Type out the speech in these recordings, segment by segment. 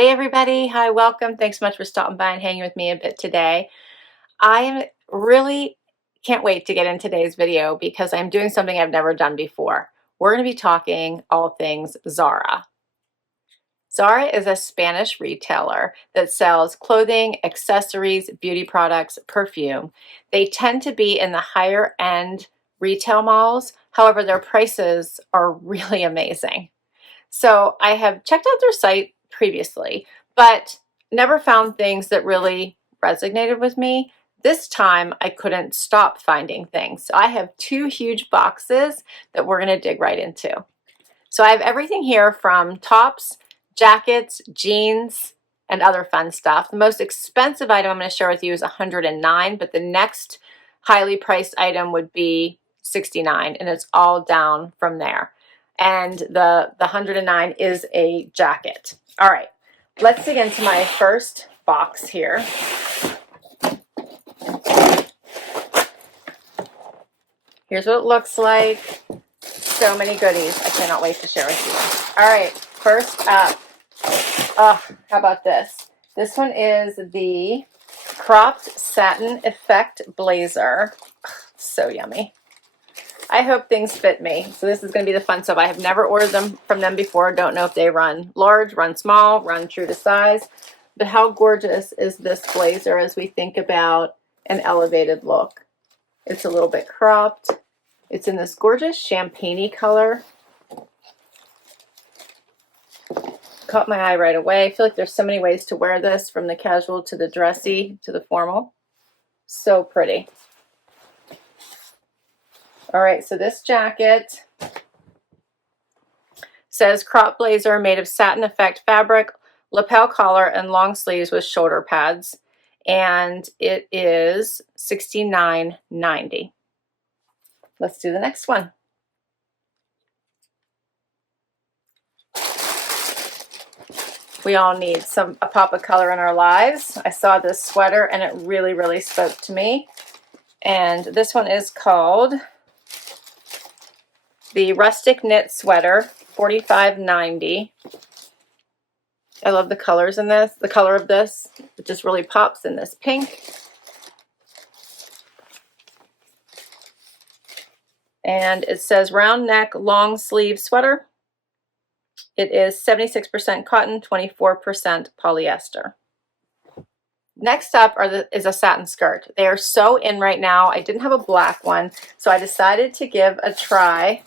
Hey everybody, hi, welcome. Thanks so much for stopping by and hanging with me a bit today. I am really can't wait to get in today's video because I'm doing something I've never done before. We're going to be talking all things Zara. Zara is a Spanish retailer that sells clothing, accessories, beauty products, perfume. They tend to be in the higher end retail malls. However, their prices are really amazing. So I have checked out their site previously, but never found things that really resonated with me. This time I couldn't stop finding things. So I have two huge boxes that we're going to dig right into. So I have everything here from tops, jackets, jeans, and other fun stuff. The most expensive item I'm going to share with you is $109, but the next highly priced item would be $69, and it's all down from there. And the $109 is a jacket. All right, let's dig into my first box here. Here's what it looks like. So many goodies. I cannot wait to share with you. All right, first up, how about this? This one is the cropped satin effect blazer. So yummy. I hope things fit me. So this is going to be the fun stuff. I have never ordered them from them before. Don't know if they run large, run small, run true to size. But how gorgeous is this blazer as we think about an elevated look? It's a little bit cropped. It's in this gorgeous champagne-y color. Caught my eye right away. I feel like there's so many ways to wear this, from the casual to the dressy to the formal. So pretty. All right, so this jacket says crop blazer made of satin effect fabric, lapel collar, and long sleeves with shoulder pads. And it is $69.90. Let's do the next one. We all need a pop of color in our lives. I saw this sweater and it really, really spoke to me. And this one is called the Rustic Knit Sweater, $45.90. I love the colors in this. The color of this, it just really pops in this pink. And it says round neck, long sleeve sweater. It is 76% cotton, 24% polyester. Next up is a satin skirt. They are so in right now. I didn't have a black one, so I decided to give a try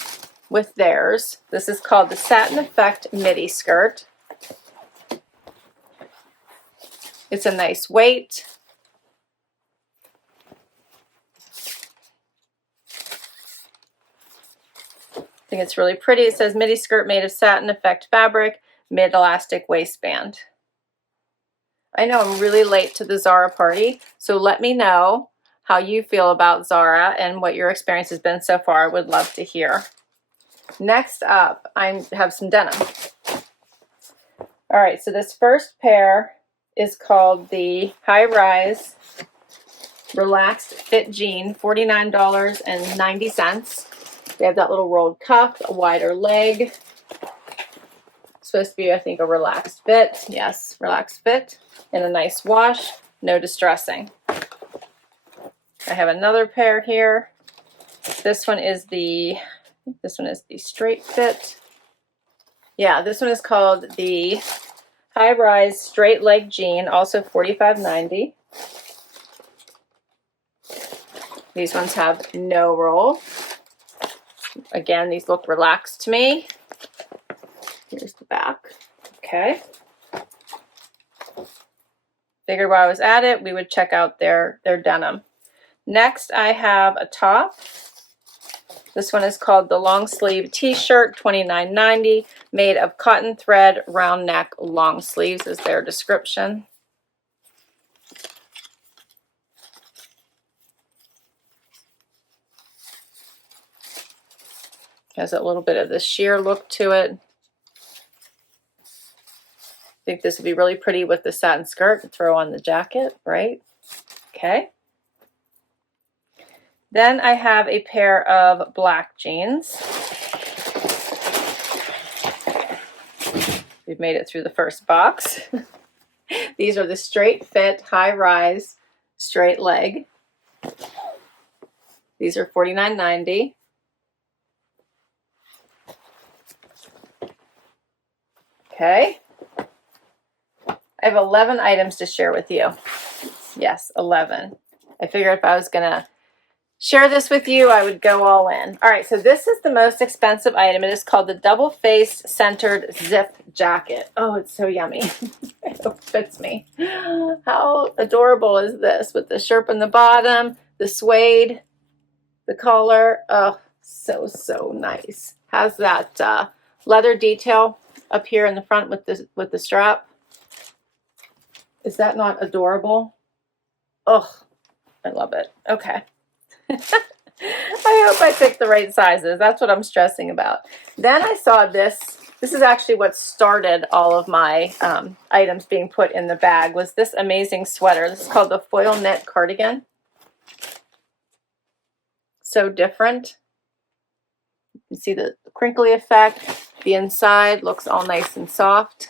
with theirs. This is called the Satin Effect Midi Skirt. It's a nice weight. I think it's really pretty. It says midi skirt made of satin effect fabric, mid-elastic waistband. I know I'm really late to the Zara party, so let me know how you feel about Zara and what your experience has been so far. I would love to hear. Next up, I have some denim. All right, so this first pair is called the High Rise Relaxed Fit Jean, $49.90. They have that little rolled cuff, a wider leg. It's supposed to be, I think, a relaxed fit. Yes, relaxed fit. And a nice wash, no distressing. I have another pair here. This one is the straight fit. Yeah, this one is called the High Rise Straight Leg Jean, also $45.90. These ones have no roll. Again, these look relaxed to me. Here's the back. Okay. Figured while I was at it, we would check out their denim. Next, I have a top. This one is called the long sleeve t-shirt, $29.90, made of cotton thread, round neck, long sleeves is their description. Has a little bit of the sheer look to it. I think this would be really pretty with the satin skirt to throw on the jacket, right? Okay. Then I have a pair of black jeans. We've made it through the first box. These are the straight fit, high rise, straight leg. These are $49.90. Okay. I have 11 items to share with you. Yes, 11. I figured if I was going to share this with you, I would go all in. All right, so this is the most expensive item. It is called the double-faced centered zip jacket. Oh, it's so yummy. It fits me. How adorable is this with the sherp on the bottom, the suede, the collar. Oh, so, so nice. Has that leather detail up here in the front with the strap. Is that not adorable? Oh, I love it. Okay. I hope I picked the right sizes. That's what I'm stressing about. Then I saw this. This is actually what started all of my items being put in the bag, was this amazing sweater. This is called the foil knit cardigan. So different. You can see the crinkly effect. The inside looks all nice and soft.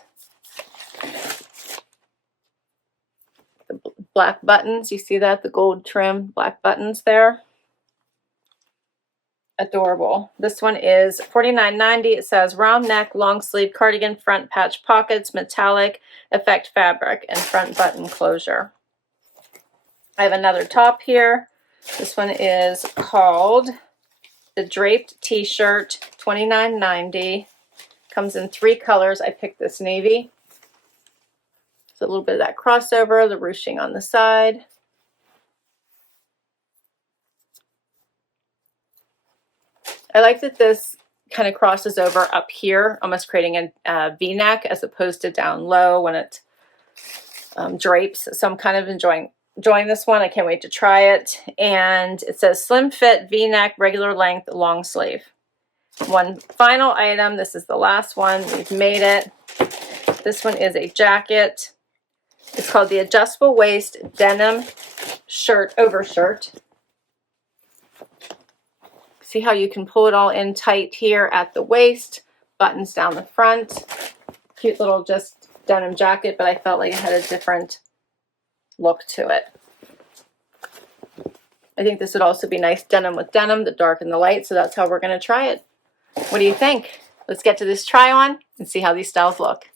The black buttons, you see that? The gold trim black buttons there. Adorable. This one is $49.90. It says round neck, long sleeve cardigan, front patch pockets, metallic effect fabric, and front button closure. I have another top here. This one is called the draped t-shirt, $29.90. Comes in 3 colors. I picked this navy. So a little bit of that crossover, the ruching on the side. I like that this kind of crosses over up here, almost creating a V-neck as opposed to down low when it drapes. So I'm kind of enjoying this one. I can't wait to try it. And it says slim fit, V-neck, regular length, long sleeve. One final item. This is the last one. We've made it. This one is a jacket. It's called the adjustable waist denim shirt, overshirt. See how you can pull it all in tight here at the waist, buttons down the front. Cute little just denim jacket, but I felt like it had a different look to it. I think this would also be nice denim with denim, the dark and the light, so that's how we're going to try it. What do you think? Let's get to this try on and see how these styles look.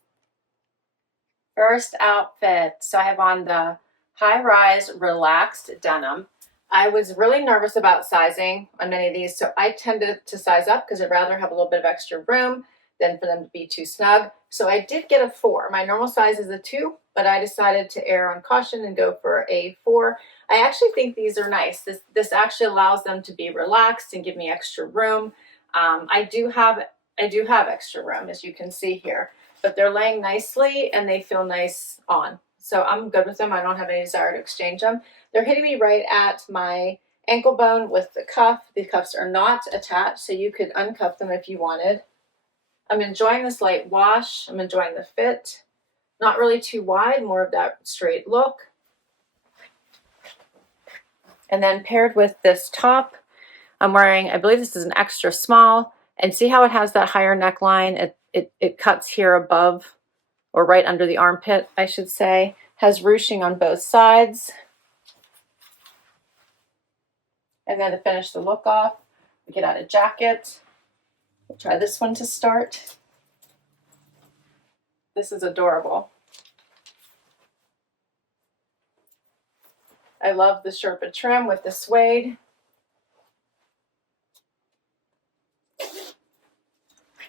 First outfit. So I have on the high rise relaxed denim. I was really nervous about sizing on many of these, so I tended to size up because I'd rather have a little bit of extra room than for them to be too snug. So I did get a 4. My normal size is a 2, but I decided to err on caution and go for a 4. I actually think these are nice. This actually allows them to be relaxed and give me extra room. I do have extra room, as you can see here, but they're laying nicely and they feel nice on. So I'm good with them. I don't have any desire to exchange them. They're hitting me right at my ankle bone with the cuff. The cuffs are not attached, so you could uncuff them if you wanted. I'm enjoying this light wash. I'm enjoying the fit. Not really too wide, more of that straight look. And then paired with this top, I'm wearing, I believe this is an extra small, and see how it has that higher neckline? It cuts here above, or right under the armpit, I should say. Has ruching on both sides. And then to finish the look off, we get out a jacket. We'll try this one to start. This is adorable. I love the Sherpa trim with the suede.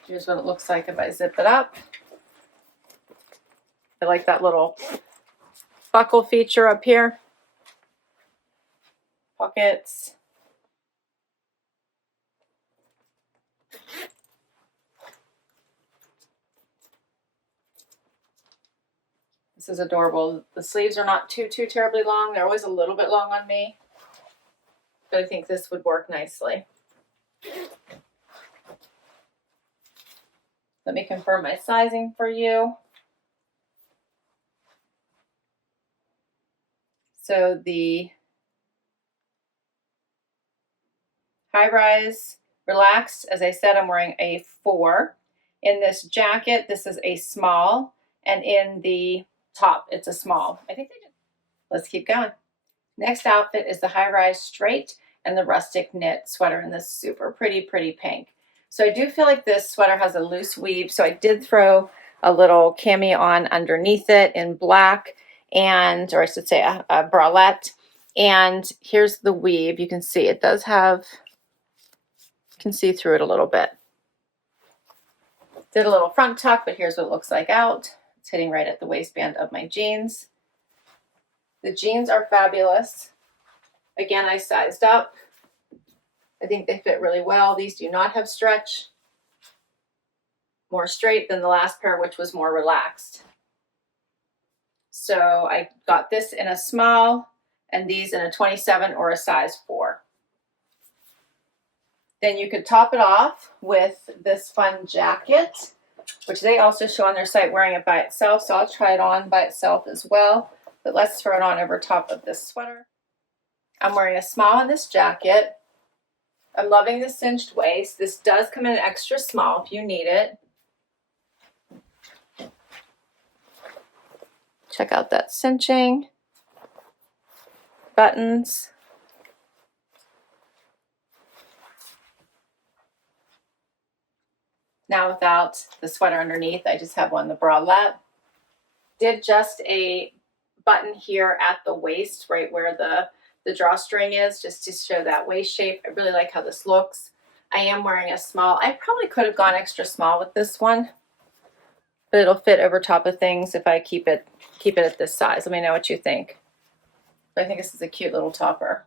Here's what it looks like if I zip it up. I like that little buckle feature up here. Pockets. This is adorable. The sleeves are not too terribly long. They're always a little bit long on me, but I think this would work nicely. Let me confirm my sizing for you. So the high rise relaxed, as I said, I'm wearing a 4. In this jacket, this is a small, and in the top, it's a small. I think they did. Let's keep going. Next outfit is the high-rise straight and the rustic knit sweater in this super pretty pink. So I do feel like this sweater has a loose weave, so I did throw a little cami on underneath it in black, and, or I should say a bralette. And here's the weave. You can see it does have, you can see through it a little bit. Did a little front tuck, but here's what it looks like out. It's hitting right at the waistband of my jeans. The jeans are fabulous. Again, I sized up. I think they fit really well. These do not have stretch. More straight than the last pair, which was more relaxed. So I got this in a small and these in a 27 or a size 4. Then you could top it off with this fun jacket, which they also show on their site wearing it by itself. So I'll try it on by itself as well. But let's throw it on over top of this sweater. I'm wearing a small on this jacket. I'm loving the cinched waist. This does come in an extra small if you need it. Check out that cinching. Buttons. Now without the sweater underneath, I just have one, the bralette. Did just a button here at the waist, right where the drawstring is, just to show that waist shape. I really like how this looks. I am wearing a small. I probably could have gone extra small with this one, but it'll fit over top of things if I keep it at this size. Let me know what you think. But I think this is a cute little topper.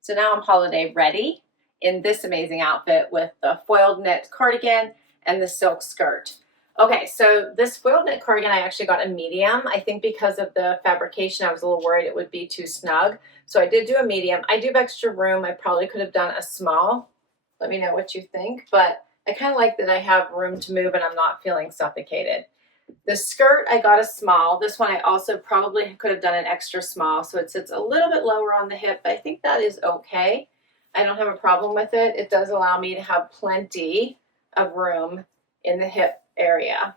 So now I'm holiday ready in this amazing outfit with the foiled knit cardigan and the silk skirt. Okay, so this foiled knit cardigan, I actually got a medium. I think because of the fabrication, I was a little worried it would be too snug. So I did do a medium. I do have extra room. I probably could have done a small. Let me know what you think. But I kind of like that I have room to move and I'm not feeling suffocated. The skirt, I got a small. This one I also probably could have done an extra small. So it sits a little bit lower on the hip, but I think that is okay. I don't have a problem with it. It does allow me to have plenty of room in the hip area.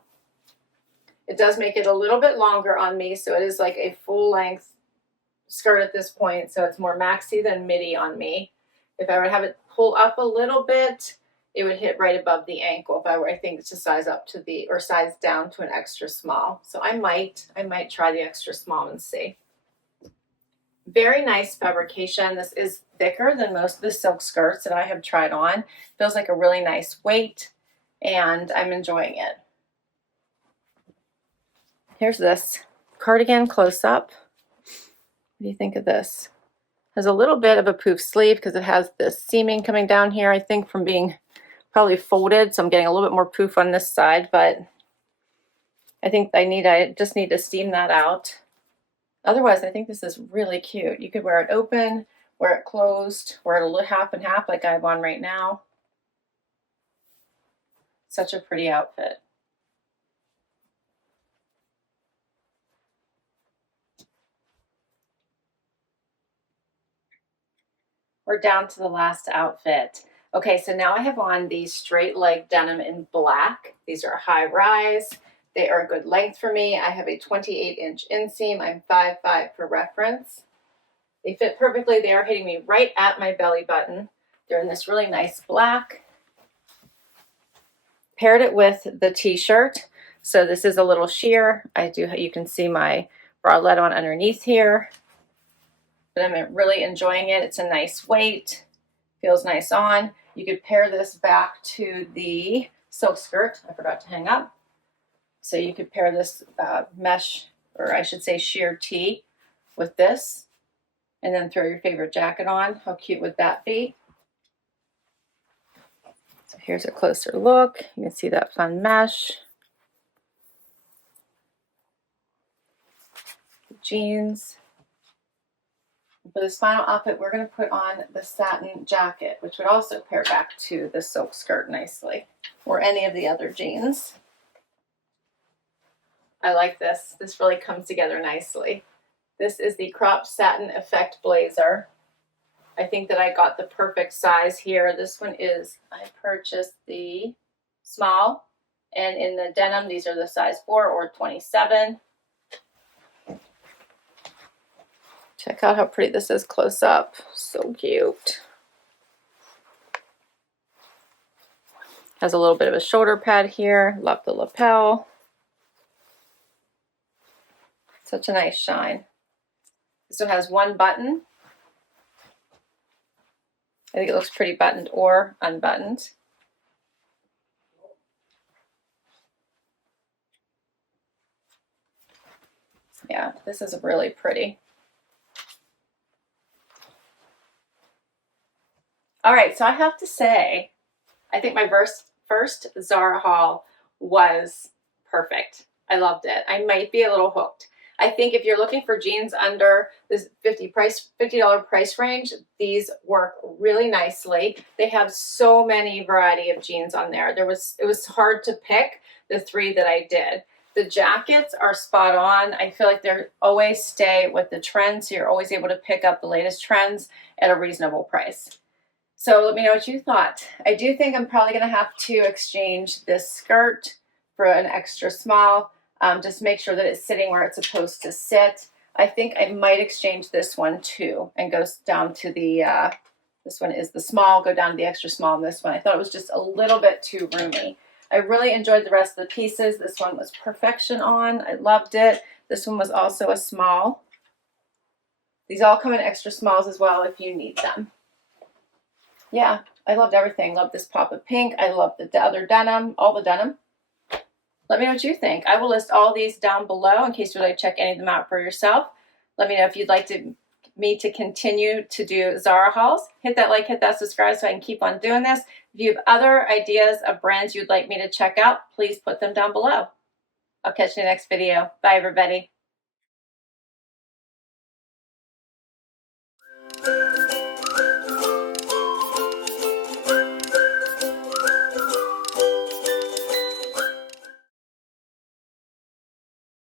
It does make it a little bit longer on me, so it is like a full length skirt at this point, so it's more maxi than midi on me. If I were to have it pull up a little bit, it would hit right above the ankle if I were, I think, to size up to the, or size down to an extra small. So I might try the extra small and see. Very nice fabrication. This is thicker than most of the silk skirts that I have tried on. Feels like a really nice weight, and I'm enjoying it. Here's this cardigan close up. What do you think of this? Has a little bit of a poof sleeve because it has this seaming coming down here, I think, from being probably folded. So I'm getting a little bit more poof on this side, but I think I just need to steam that out. Otherwise, I think this is really cute. You could wear it open, wear it closed, wear it half and half like I have on right now. Such a pretty outfit. We're down to the last outfit. Okay, so now I have on these straight leg denim in black. These are high rise. They are a good length for me. I have a 28-inch inseam. I'm 5'5" for reference. They fit perfectly. They are hitting me right at my belly button. They're in this really nice black. Paired it with the t-shirt. So this is a little sheer. You can see my bralette on underneath here. But I'm really enjoying it. It's a nice weight. Feels nice on. You could pair this back to the silk skirt. I forgot to hang up. So you could pair this mesh, or I should say sheer tee, with this, and then throw your favorite jacket on. How cute would that be? So here's a closer look. You can see that fun mesh. The jeans. For this final outfit, we're going to put on the satin jacket, which would also pair back to the silk skirt nicely, or any of the other jeans. I like this. This really comes together nicely. This is the cropped satin effect blazer. I think that I got the perfect size here. This one is, I purchased the small, and in the denim, these are the size 4 or 27. Check out how pretty this is close up. So cute. Has a little bit of a shoulder pad here. Love the lapel. Such a nice shine. This one has one button. I think it looks pretty buttoned or unbuttoned. Yeah, this is really pretty. All right, so I have to say, I think my first Zara haul was perfect. I loved it. I might be a little hooked. I think if you're looking for jeans under this $50 price range, these work really nicely. They have so many variety of jeans on there. It was hard to pick the 3 that I did. The jackets are spot on. I feel like they always stay with the trends, so you're always able to pick up the latest trends at a reasonable price. So let me know what you thought. I do think I'm probably going to have to exchange this skirt for an extra small. Just make sure that it's sitting where it's supposed to sit. I think I might exchange this one too and go down to the, this one is the small, go down to the extra small in this one. I thought it was just a little bit too roomy. I really enjoyed the rest of the pieces. This one was perfection on. I loved it. This one was also a small. These all come in extra smalls as well if you need them. Yeah, I loved everything. Loved this pop of pink. I love the other denim, all the denim. Let me know what you think. I will list all these down below in case you'd like to check any of them out for yourself. Let me know if you'd like me to continue to do Zara hauls. Hit that like, hit that subscribe so I can keep on doing this. If you have other ideas of brands you'd like me to check out, please put them down below. I'll catch you in the next video. Bye, everybody.